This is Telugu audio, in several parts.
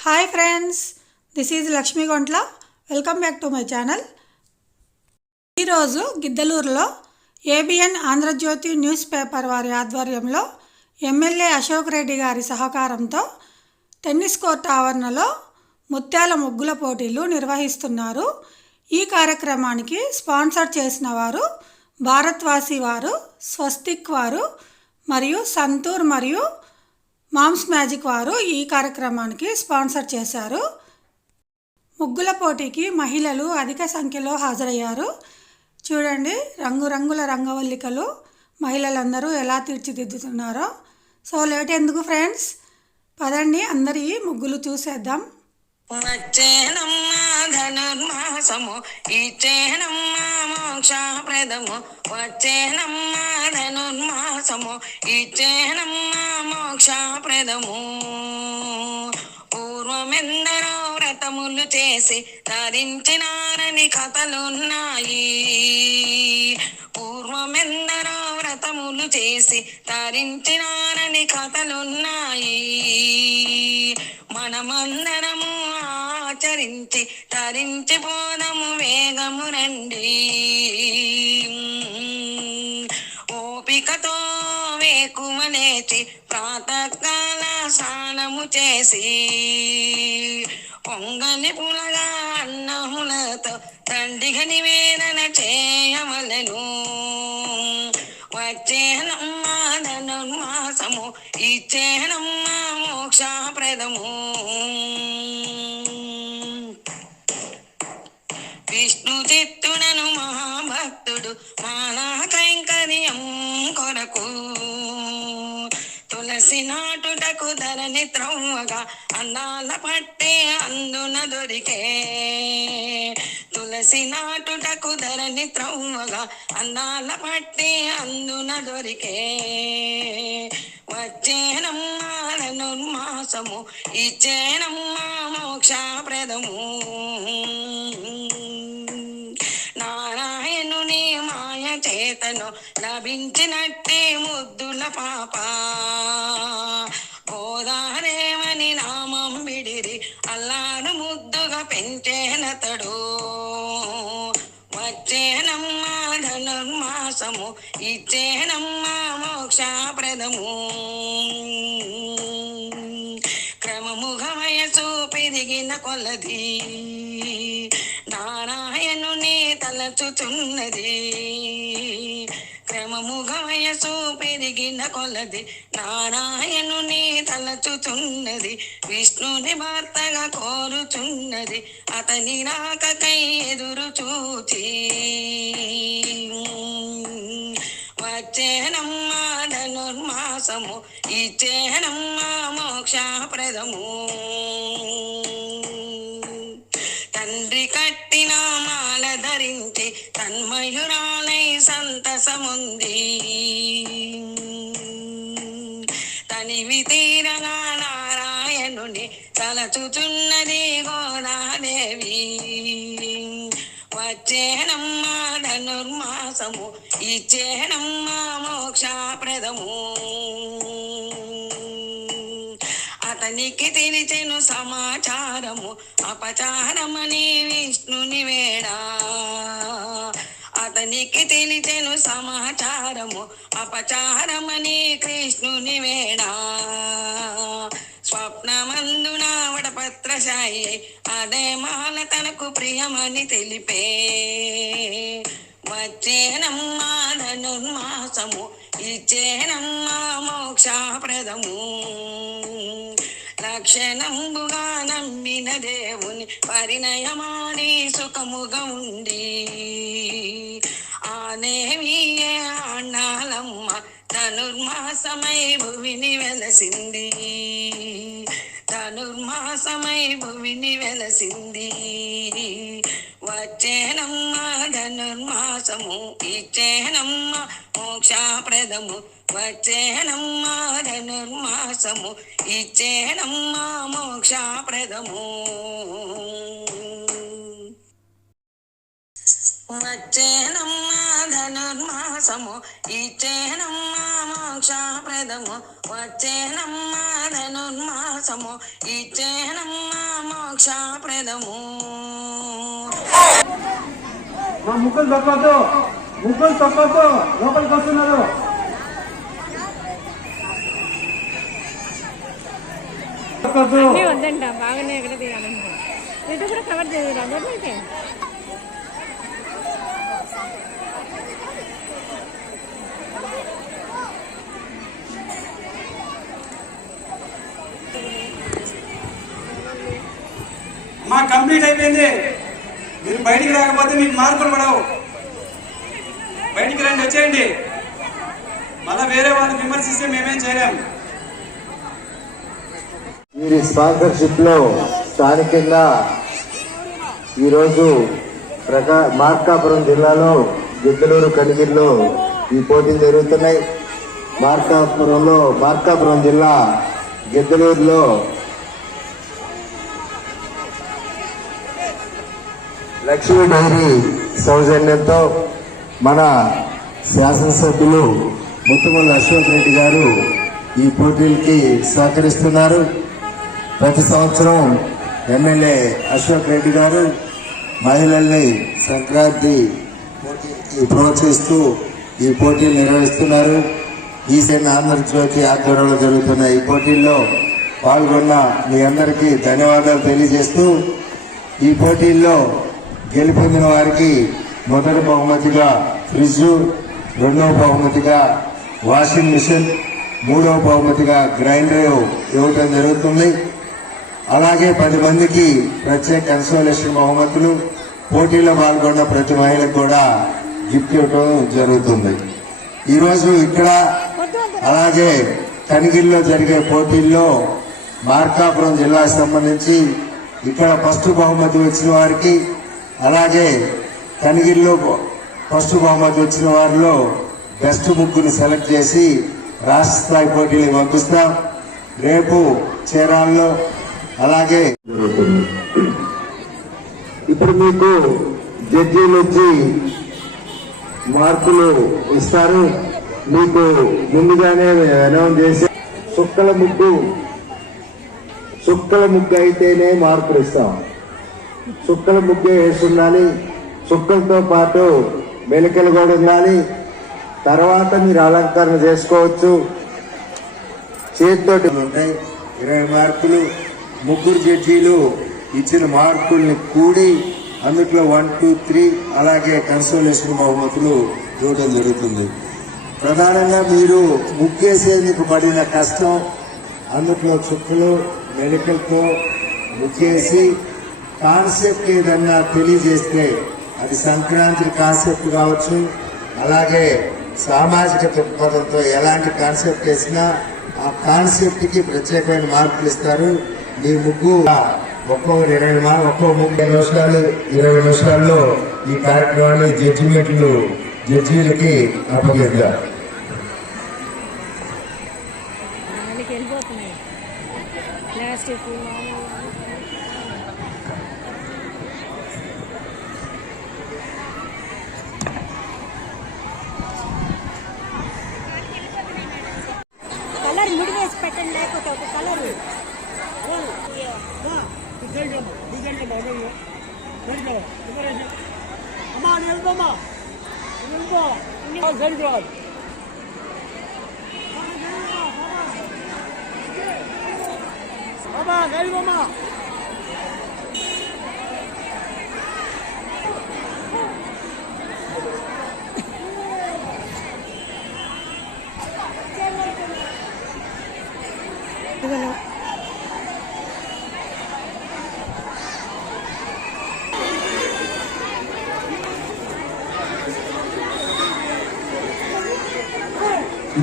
Hi friends this is Lakshmi Gontla welcome back to my channel ఈరోజు గిద్దలూరులో ఏబిఎన్ ఆంధ్రజ్యోతి న్యూస్ పేపర్ వారి ఆధ్వర్యంలో ఎమ్మెల్యే అశోక్ రెడ్డి గారి సహకారంతో టెన్నిస్ కోర్ట్ ఆవరణలో ముత్యాల ముగ్గుల పోటీలు నిర్వహిస్తున్నారు. ఈ కార్యక్రమానికి స్పాన్సర్ చేసిన వారు భారత్వాసి వారు స్వస్తిక్ వారు మరియు సంతూర్ మరియు మామ్స్ మ్యాజిక్ వారు ఈ కార్యక్రమానికి స్పాన్సర్ చేశారు. ముగ్గుల పోటీకి మహిళలు అధిక సంఖ్యలో హాజరయ్యారు. చూడండి రంగురంగుల రంగవల్లికలు మహిళలందరూ ఎలా తీర్చిదిద్దుతున్నారో. సో లేట్ ఎందుకు ఫ్రెండ్స్? పదండి అందరి ముగ్గులు చూసేద్దాం. వచ్చేనమ్మా ధనుర్మాసము ఇచ్చేనమ్మా మోక్షప్రదము వచ్చేనమ్మా ధనుర్మాసము ఇచ్చేనమ్మా మోక్షప్రదము పూర్వమెందరో వ్రతములు చేసి ధరించినారని కథలున్నాయి పూర్వమెందరో వ్రతములు చేసి తరించినారని కథలున్నాయి. మనమందరము ఆచరించి తరించి పోదము వేగము రండి. ఓపికతో వేకుమనేచి ప్రాతకాల స్నానము చేసి పొంగని పులగా అన్నములతో తండ్రిగా నివేదన చేయవలను వచ్చేనమ్మా ధనుర్మాసము ఇచ్చేనమ్మా మోక్షప్రదము. విష్ణు చిత్తునను మహాభక్తుడు మానా కైంకర్యం కొరకు. తులసి నాటుటకు ధరని త్రవ్వగా అందాల పట్టే అందున దొరికే. తులసి నాటుటకు ధరని త్రవ్వగా అందాల పట్టే అందున దొరికే. వచ్చేనమ్మా ధనుర్మాసము ఇచ్చేనమ్మా మోక్షప్రదము. నారాయణుని మాయ చేతను లభించినట్టే ముద్దుల పాప. గోదారేమని నామం విడిరి అల్లారు ముద్దుగా పెంచేనతడు వచ్చేనమ్మా ధనుర్మాసము ఇచ్చేనమ్మా మోక్షాప్రదము. క్రమముఖ వయసు పెరిగిన కొలది నారాయణుని తలచుచున్నది. క్రమముగ వయసు పెరిగిన కొలది. నారాయణుని తలచుచున్నది విష్ణుని భర్తగా కోరుచున్నది అతని రాకకై ఎదురు చూచి. వచ్చేనమ్మా ధనుర్మాసము. ఇచ్చేనమ్మా మోక్షప్రదము. నామాల మాల ధరించి తన్మయురాలై సంతసముంది. తనివి తీరగా నారాయణుని తలచుచున్నది గోదాదేవి. వచ్చేనమ్మా ధనుర్మాసము ఇచ్చేనమ్మా మోక్షప్రదము. అతనికి తెలిచెను సమాచారము అపచారమని విష్ణుని వేడా అతనికి తెలిచెను సమాచారము అపచారమని కృష్ణుని వేడా స్వప్నమందున వడపత్రశాయి అదే మాల తనకు ప్రియమని తెలిపే. వచ్చేనమ్మా ధనుర్మాసము ఇచ్చేనమ్మా మోక్షప్రదము. లక్షణంబుగా నమ్మిన దేవుని పరిణయమాని సుఖముగా ఉండి. ఆనేమియే అన్నాలమ్మ ధనుర్మాసమై భువిని వెలసింది. ధనుర్మాసమై భువిని వెలసింది. వచ్చేనమ్మా ధనుర్మాసము ఇచ్చేనమ్మా మోక్షప్రదము. వచ్చేనమ్మా ధనుర్మాసము ఇచ్చేనమ్మా మోక్షప్రదము. వచ్చేనమ్మా ధనుర్మాసము ఇచ్చేనమ్మా మోక్షప్రదము. వచ్చేనమ్మా ధనుర్మాసము. ఇచ్చేనమ్మా మోక్షప్రదము. మా ముక్కులు తప్పద్దు. ముక్కులు తప్పద్దు. లోపలికి వస్తున్నారు. వద్దంట. బాగానే ఎక్కడ తీయాలంటే ఇటు కూడా కవర్ చేయరా అయితే మా కంప్లీట్ అయిపోయింది. మీరు బయటికి రాకపోతే మీకు మార్కులు పడవు. బయటికి రండి వచ్చేయండి. మళ్ళా వేరే వాళ్ళు విమర్శిస్తే మేమేం చేయలేము వీరి స్పాన్సర్షిప్లో స్థానికంగా ఈరోజు ప్రకా మార్కాపురం జిల్లాలో గిద్దలూరు కడిగిరిలో ఈ పోటీలు జరుగుతున్నాయి. మార్కాపురంలో మార్కాపురం జిల్లా గిద్దలూరులో లక్ష్మీ డైరీ సౌజన్యంతో మన శాసనసభ్యులు ముత్తుమల్లి అశోక్ రెడ్డి గారు ఈ పోటీలకి సహకరిస్తున్నారు. ప్రతి సంవత్సరం ఎమ్మెల్యే అశోక్ రెడ్డి గారు మహిళల్ని సంక్రాంతి పోటీకి ప్రోత్సహిస్తూ ఈ పోటీలు నిర్వహిస్తున్నారు. ఈసీఎన్ ఆంధ్రజ్యోతి ఆధ్వర్యంలో జరుగుతున్న ఈ పోటీల్లో పాల్గొన్న మీ అందరికీ ధన్యవాదాలు తెలియజేస్తూ ఈ పోటీల్లో గెలుపొందిన వారికి మొదటి బహుమతిగా ఫ్రిడ్జ్ రెండవ బహుమతిగా వాషింగ్ మిషన్ మూడవ బహుమతిగా గ్రైండర్ ఇవ్వటం జరుగుతుంది. అలాగే పది మందికి ప్రత్యేక కన్సోలేషన్ బహుమతులు పోటీలో పాల్గొన్న ప్రతి మహిళకు కూడా గిఫ్ట్ ఇవ్వటం జరుగుతుంది. ఈరోజు ఇక్కడ అలాగే కనిగిరిలో జరిగే పోటీల్లో మార్కాపురం జిల్లాకు సంబంధించి ఇక్కడ ఫస్ట్ బహుమతి వచ్చిన వారికి అలాగే కనిగిరిలో ఫస్ట్ బహుమతి వచ్చిన వారిలో బెస్ట్ ముగ్గుని సెలెక్ట్ చేసి రాష్ట్ర స్థాయి పోటీలకు పంపిస్తాం. రేపు చీరాల్లో అలాగే ఇప్పుడు మీకు జడ్జీలు వచ్చి మార్కులు ఇస్తారు. మీకు ముందుగానే అనౌన్స్ చేసి సుక్కల ముగ్గు సుక్కల ముగ్గు అయితేనే మార్కులు ఇస్తాం. చుక్కలు ముగ్గే వేసి ఉండాలి చుక్కలతో పాటు మెలికలు కూడా ఉండాలి. తర్వాత మీరు అలంకరణ చేసుకోవచ్చు. చేతితోటి ఉంటాయి. ఇరవై మార్కులు ముగ్గురు జడ్జీలు ఇచ్చిన మార్కుల్ని కూడి అందులో వన్ టూ త్రీ అలాగే కన్సోలేషన్ బహుమతులు ఇవ్వడం జరుగుతుంది. ప్రధానంగా మీరు ముగ్గేసేందుకు పడిన కష్టం అందులో చుక్కలు మెలికలతో ముగ్గేసి కాన్సెప్ట్ ఏదన్నా తెలియజేస్తే అది సంక్రాంతి కాన్సెప్ట్ కావచ్చు అలాగే సామాజిక దృక్పథంతో ఎలాంటి కాన్సెప్ట్ వేసినా ఆ కాన్సెప్ట్కి ప్రత్యేకమైన మార్కులు ఇస్తారు. మీ ముగ్గు ఒక్కో ఇరవై మా- ఒక్కో ముప్పై నిమిషాలు ఇరవై నిమిషాల్లో ఈ కార్యక్రమాన్ని జడ్జిమెంట్లు జడ్జీలకి అప్పగిద్దాం. ప్లాస్టిక్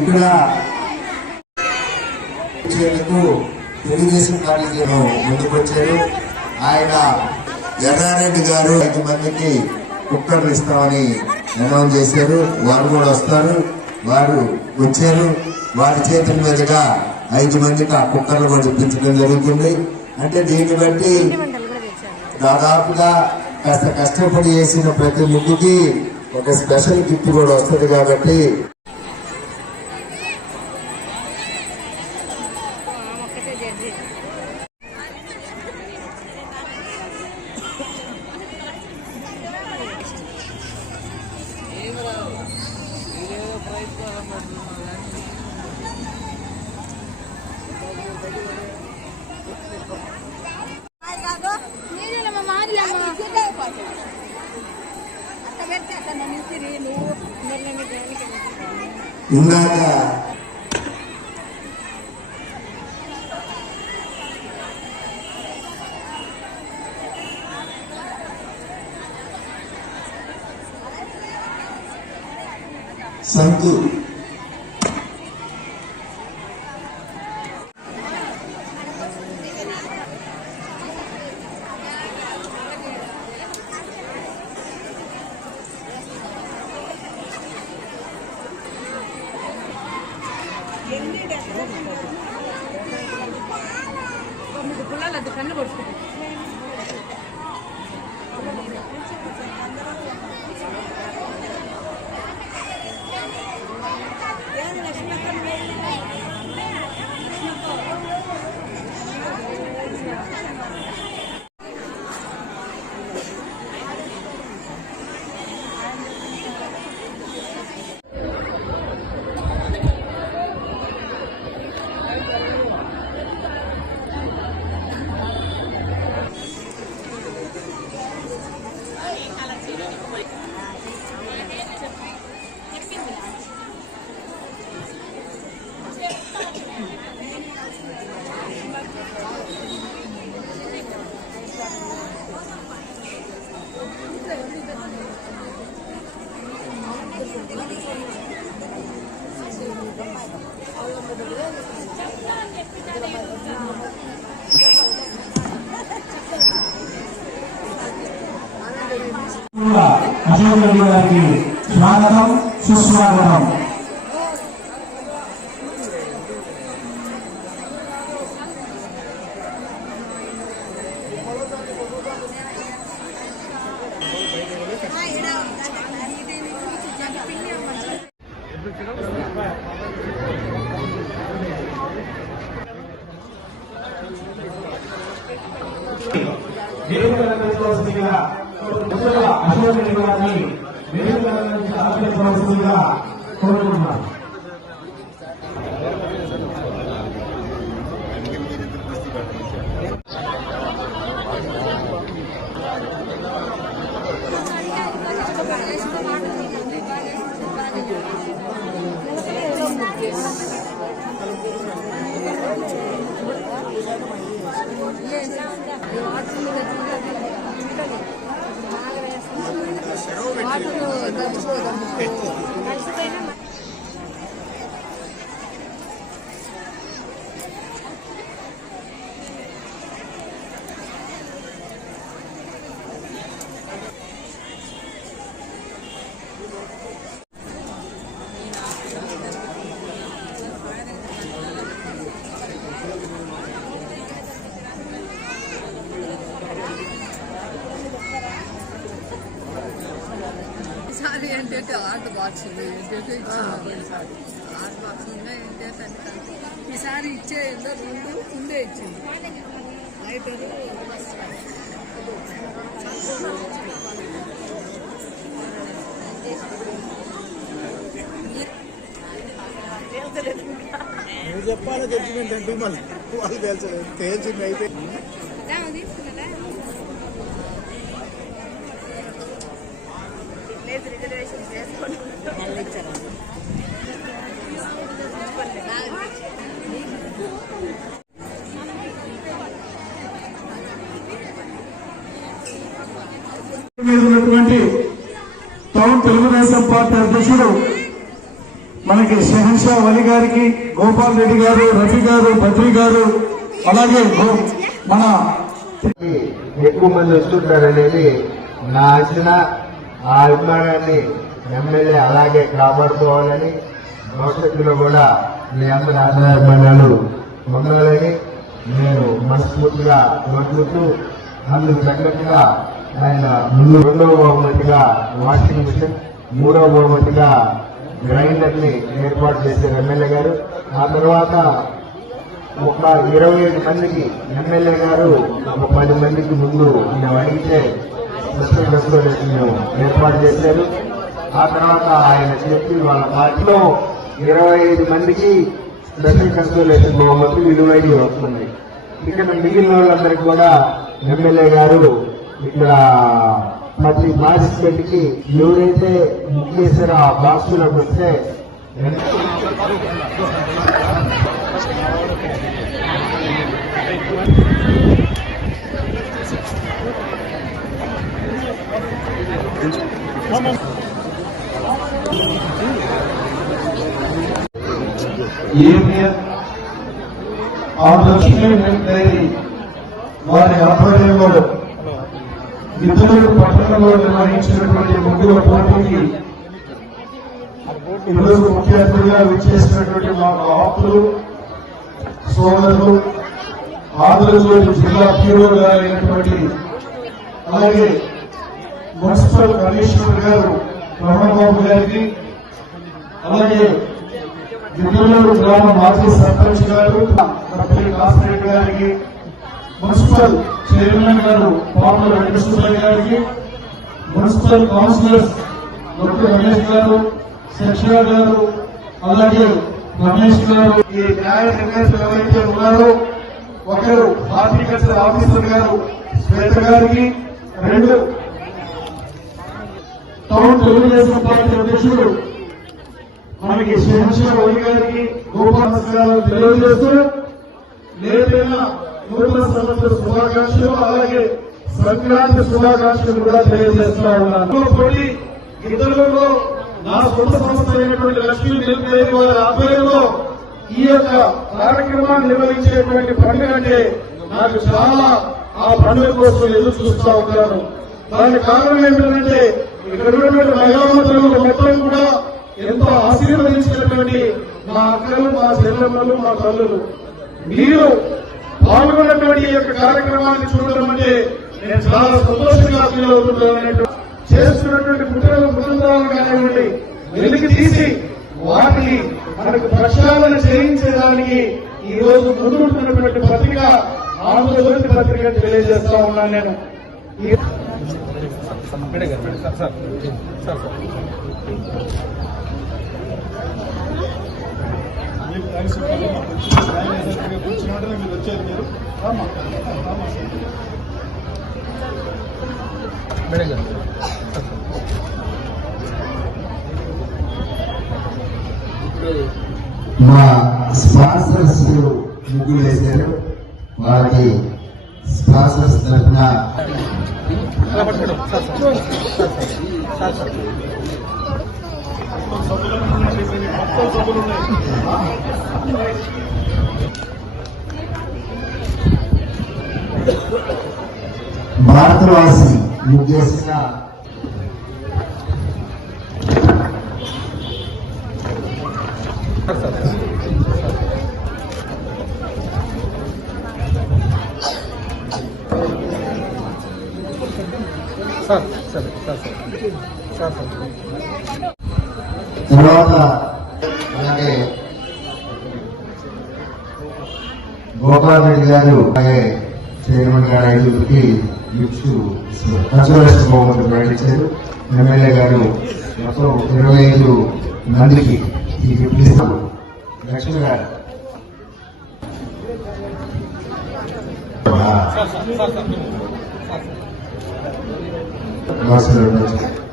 ఇక్కడ వచ్చేందుకు తెలుగుదేశం పార్టీలో ముందుకొచ్చారు. ఆయన ఎర్రారెడ్డి గారు ఐదు మందికి కుక్కర్లు ఇస్తామని అనౌన్స్ చేశారు. వారు కూడా వస్తారు. వారు వచ్చారు. వారి చేతుల మీదుగా ఐదు మందికి ఆ కుక్కర్లు కూడా ఇప్పించడం జరుగుతుంది. అంటే దీన్ని బట్టి దాదాపుగా కాస్త కష్టపడి చేసిన ప్రతి ముగ్గుకి ఒక స్పెషల్ గిఫ్ట్ కూడా వస్తుంది కాబట్టి సంతు పుల్లలు అశోక్ రెడ్డి స్వాగతం సుస్వాగతం వేదిక అలంకరించవలసిందిగా ముందుగా అశోక్ రెడ్డి గారిని వేదిక అలంకరించి కోరుకుంటున్నాను. あるのどうしてだ ఆర్ట్ బాక్స్ ఏంటంటే ఆర్ట్ బాక్స్ ఉండే ఏంటంటే ఈసారి ఇచ్చే ఏదో రెండు ముందే ఇచ్చింది. లైటరు నువ్వు చెప్పాలి మళ్ళీ. వాళ్ళు తెలుసు తేల్చింది అయితే. మీద ఉన్నటువంటి టౌన్ తెలుగుదేశం పార్టీ అధ్యక్షుడు మనకి షహన్షా వలి గారికి గోపాల్ రెడ్డి గారు రఫీ గారు బద్రి గారు అలాగే మన ఎక్కువ మంది వస్తుంటారనేది నా అంచనా ఆ అభిమానాన్ని ఎమ్మెల్యే అలాగే కాపాడుకోవాలని భవిష్యత్తులో కూడా మీ అందరి ఆశయాభిమానాలు పొందాలని నేను మనస్ఫూర్తిగా కోరుకుంటూ అందుకు తగ్గట్టుగా ఆయన ముందు రెండవ బహుమతిగా వాషింగ్ మిషన్ మూడవ బహుమతిగా గ్రైండర్ని ఏర్పాటు చేశారు ఎమ్మెల్యే గారు. ఆ తర్వాత ఒక ఇరవై ఐదు మందికి ఎమ్మెల్యే గారు ఒక పది మందికి ముందు మేము అడిగితే స్పెషల్ రెస్టారెంట్ ఏర్పాటు చేశారు. ఆ తర్వాత ఆయన చెప్పి వాళ్ళ పార్టీలో ఇరవై ఐదు మందికి స్పెషల్ కన్సోలేషన్ బహుమతి విలువైన వస్తుంది ఇక్కడ మిగిలిన వాళ్ళందరికీ కూడా ఎమ్మెల్యే గారు ఇక్కడ ప్రతి పార్టిసిపెంట్కి ఎవరైతే బుక్ చేశారో ఆ బాక్స్ వస్తే ఆ ఆంధ్రప్రదేశ్ వారి ఆధ్వర్యంలో ఇతరులు పట్టణంలో నిర్వహించినటువంటి ముగ్గుల పోటీకి ఈరోజు ముఖ్య అతిథిగా విచ్చేసినటువంటి మా ఆప్తులు సోదరులు ఆంధ్రజ్యోతి జిల్లా పీఓగా అయినటువంటి అలాగే మున్సిపల్ కమిషనర్ గారు రమణబాబు గారికి అలాగే గిద్దలూరు గ్రామ మాజీ సర్పంచ్ గారు డబ్బులి కాసిరెడ్డి గారికి మున్సిపల్ చైర్మన్ గారు పాముల వెంకటేశ్వరయ్య గారికి మున్సిపల్ కౌన్సిలర్స్ డాక్టర్ రమేష్ గారు శశిగా గారు అలాగే రమేష్ గారు. ఈ న్యాయ నిర్ణేతలు ఎవరైతే ఉన్నారో ఒకరు హార్టికల్చర్ ఆఫీసర్ గారు శ్వేత గారికి రెండు టౌన్ తెలుగుదేశం పార్టీ అధ్యక్షుడు మనకి రవి గారికి గోపాల గారు తెలియజేస్తూ లేదైనా నూతన సంవత్సర శుభాకాంక్షలు అలాగే సంక్రాంతి శుభాకాంక్షలు కూడా తెలియజేస్తా ఉన్నాను. పోటీ ఇతరులలో నా సొంత సంస్థ అయినటువంటి లక్ష్మీ నిలిపేది వారి ఆధ్వర్యంలో ఈ యొక్క కార్యక్రమాన్ని నిర్వహించేటువంటి పండుగ అంటే నాకు చాలా ఆ పండుగ కోసం ఎదురు చూస్తా ఉన్నాను దానికి కారణం ఏమిటంటే ఇక్కడ ఉన్నటువంటి మహిళామంత్రులు మొత్తం కూడా ఎంతో ఆశీర్వదించినటువంటి మా అక్కలు మా చెల్లెమ్మలు మా తల్లులు. మీరు పాల్గొన్నటువంటి ఈ యొక్క కార్యక్రమాన్ని చూడడం అంటే నేను చాలా సంతోషంగా ఫీల్ అవుతున్నాను చేస్తున్నటువంటి కుటుంబ బృందాలను కానివ్వండి వెలికి తీసి వాటిని మనకు ప్రక్షాళన చేయించేదానికి ఈ రోజు ముందుంటున్నటువంటి పత్రిక ఆంధ్రజ్యోతి పత్రిక తెలియజేస్తా ఉన్నాను నేను. ఈ- మా స్పాన్సర్స్ ముగ్గురు వేశారు. వారికి స్పాన్సర్స్ తరఫున భారతవాసి ముగ్గేసిన తర్వాత అలాగే గోపాల్ రెడ్డి గారు అలాగే చైర్మన్ గారు ఐదుగురికి గిఫ్ట్స్ కన్సర్వేషన్ బహుమతి ప్రకటించారు. ఎమ్మెల్యే గారు మొత్తం ఇరవై ఐదు మందికి ఈ గిఫ్ట్ ఇస్తారు లక్ష్మి గారు. నమస్కారం.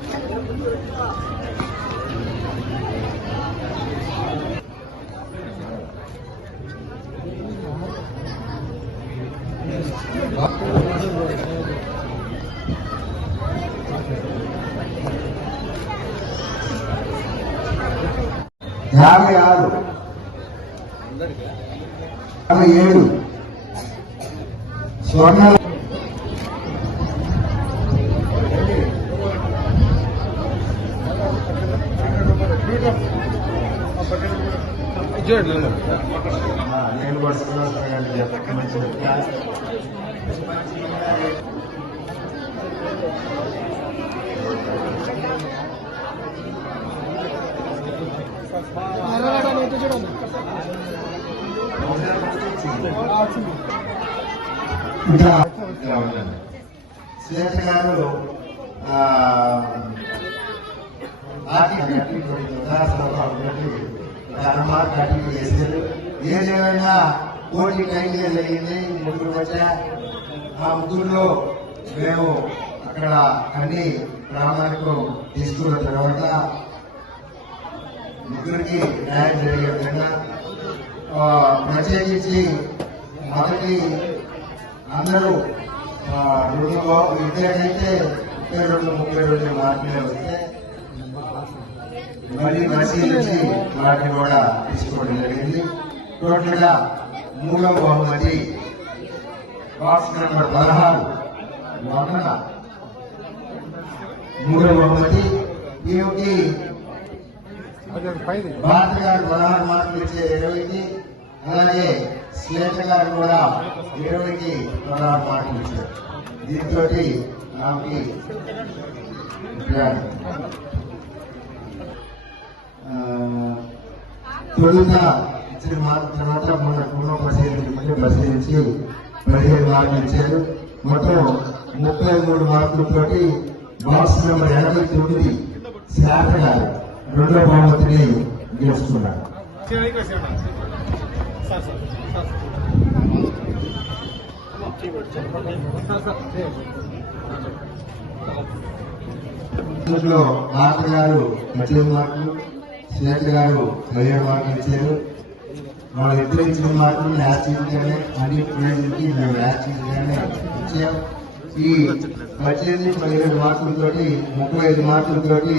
యాభై ఆరు. యాభై ఏడు. స్వర్ణ నేను పడుతున్నాను మంచిది ఇంకా ఇలా ఉంటుంది శ్రేష్ఠ గారు ఆ, పార్టీ కట్టి కొన్ని ఉదాహరణలు పెట్టి ధర్మాలు గారు చేశారు. ఏదేమైనా పోటీ టైం జరిగింది ముగ్గురు మధ్య ఆ ముగ్గురులో మేము అక్కడ అన్ని ప్రామాణికం తీసుకున్న తర్వాత ముగ్గురికి న్యాయం జరిగే విధంగా ప్రత్యేకించి మొదటి అందరూ రెండు బా- ఇద్దరికైతే ముప్పై రెండు ముప్పై రెండు మార్కులే వస్తే మళ్ళీ పరిశీలించి వాటిని కూడా తీసుకోవడం జరిగింది. టోటల్ మూడవ బహుమతి బాక్స్ నెంబర్ పదహారు వందన. మూడవ బహుమతి దీనికి భారత గారు పదహారు మార్కులు ఇచ్చే ఇరవైకి అలాగే శ్వేత గారు కూడా ఇరవైకి పదహారు మార్కులు ఇచ్చారు. దీంతో నాకు ఆ, తొలుత ఇచ్చిన మార్కుల తర్వాత మొన్న పునః పరిశీలించి మళ్ళీ పరిశీలించి పదిహేను మార్కులు ఇచ్చారు. మొత్తం ముప్పై మూడు మార్కులతోటి బాక్స్ నెంబర్ ఎనభై తొమ్మిది శాఖ గారు రెండో బహుమతిని గెలుచుకున్నారు. ఇందులో భారత గారు పద్దెనిమిది మార్కులు శ్వేత గారు పదిహేడు మార్కులు ఇచ్చారు. వాళ్ళు ఇద్దరు ఇచ్చిన మార్కులు లాస్ట్ గానే అన్ని ప్రైజ్కి మేము లాస్ట్ గానే ఇచ్చాం. ఈ పద్దెనిమిది పదిహేడు మార్కులతోటి ముప్పై ఐదు మార్కులతోటి